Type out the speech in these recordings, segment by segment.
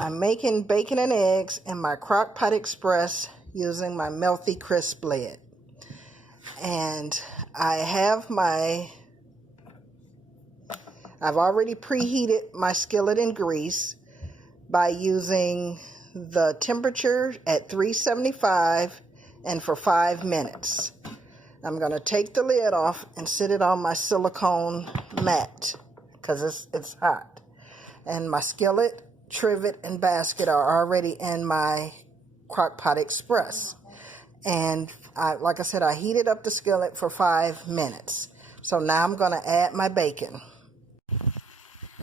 I'm making bacon and eggs in my Crockpot Express using my Mealthy Crisp Lid. And I've already preheated my skillet and grease by using the temperature at 375 and for 5 minutes. I'm going to take the lid off and sit it on my silicone mat because it's hot. And my skillet, trivet, and basket are already in my Crockpot Express. And like I said, I heated up the skillet for 5 minutes. So now I'm going to add my bacon.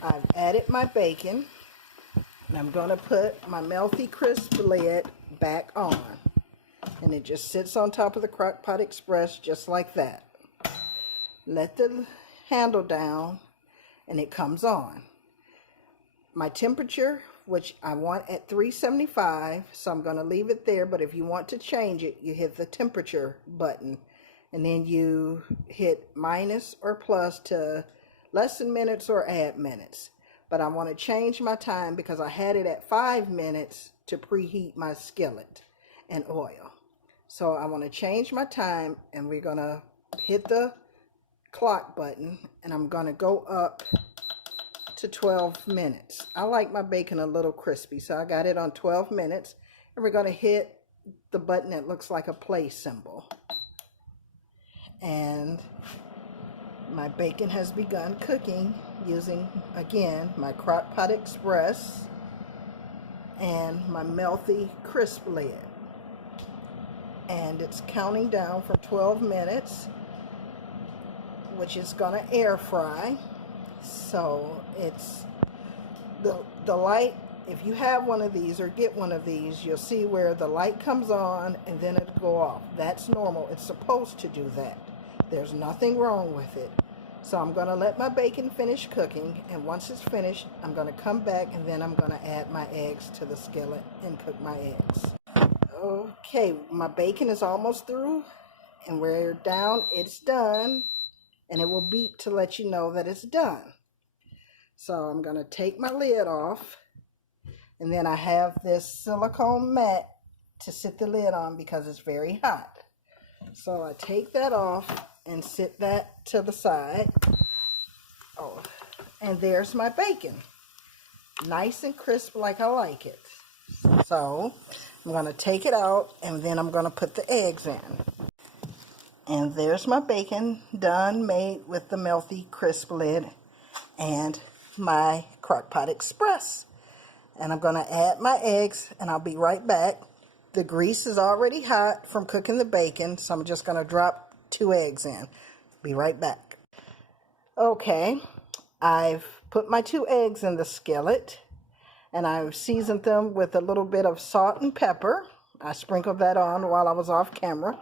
I've added my bacon. And I'm going to put my Mealthy Crisp Lid back on. And it just sits on top of the Crockpot Express just like that. Let the handle down and it comes on. My temperature, which I want at 375, so I'm going to leave it there, but if you want to change it, you hit the temperature button and then you hit minus or plus to lessen minutes or add minutes. But I want to change my time because I had it at 5 minutes to preheat my skillet and oil. So I want to change my time, and we're going to hit the clock button, and I'm going to go up to 12 minutes. I like my bacon a little crispy, so I got it on 12 minutes, and we're going to hit the button that looks like a play symbol. And my bacon has begun cooking using, again, my Crockpot Express and my Mealthy Crisp Lid. And it's counting down for 12 minutes, which is going to air fry. So it's the light, if you have one of these or get one of these, you'll see where the light comes on and then it'll go off. That's normal. It's supposed to do that. There's nothing wrong with it. So I'm going to let my bacon finish cooking, and once it's finished, I'm going to come back and then I'm going to add my eggs to the skillet and cook my eggs. Okay, my bacon is almost through, and we're down, it's done, and it will beep to let you know that it's done. So I'm going to take my lid off, and then I have this silicone mat to sit the lid on because it's very hot. So I take that off and sit that to the side. Oh, and there's my bacon. Nice and crisp like I like it. So I'm going to take it out, and then I'm going to put the eggs in. And there's my bacon done, made with the Mealthy Crisp Lid and my Crockpot Express. And I'm going to add my eggs, and I'll be right back. The grease is already hot from cooking the bacon, so I'm just going to drop 2 eggs in. Be right back. Okay, I've put my 2 eggs in the skillet, and I've seasoned them with a little bit of salt and pepper. I sprinkled that on while I was off camera.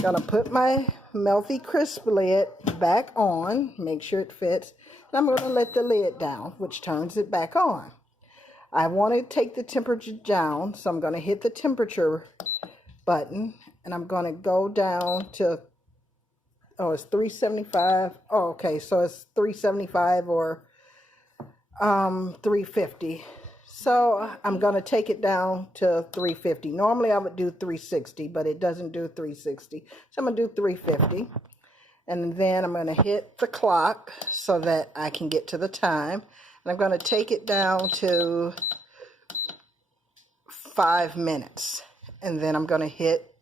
Gonna put my Mealthy Crisp Lid back on, make sure it fits, and I'm gonna let the lid down, which turns it back on. I want to take the temperature down, so I'm gonna hit the temperature button, and I'm gonna go down to, it's 375. Oh, okay, so it's 375 or 350. So I'm going to take it down to 350. Normally I would do 360, but it doesn't do 360. So I'm going to do 350. And then I'm going to hit the clock so that I can get to the time. And I'm going to take it down to 5 minutes. And then I'm going to hit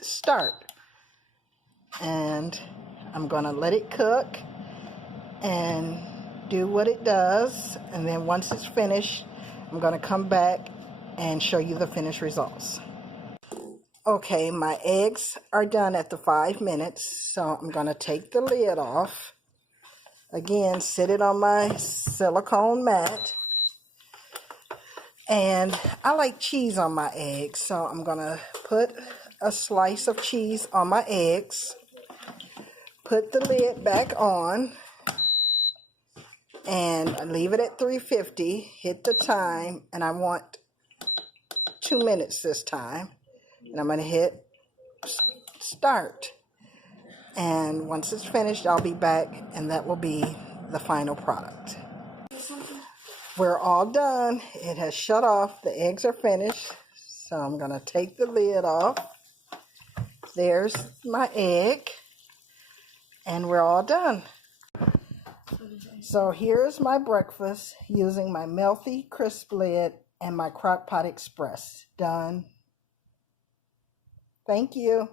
start. And I'm going to let it cook and do what it does, and then once it's finished, I'm going to come back and show you the finished results. Okay, my eggs are done at the 5 minutes, so I'm going to take the lid off. Again, sit it on my silicone mat. And I like cheese on my eggs, so I'm going to put a slice of cheese on my eggs. Put the lid back on. And leave it at 350, hit the time, and I want 2 minutes this time. And I'm going to hit start. And once it's finished, I'll be back, and that will be the final product. We're all done. It has shut off. The eggs are finished. So I'm going to take the lid off. There's my egg. And we're all done. So here's my breakfast using my Mealthy Crisp Lid and my Crockpot Express. Done. Thank you.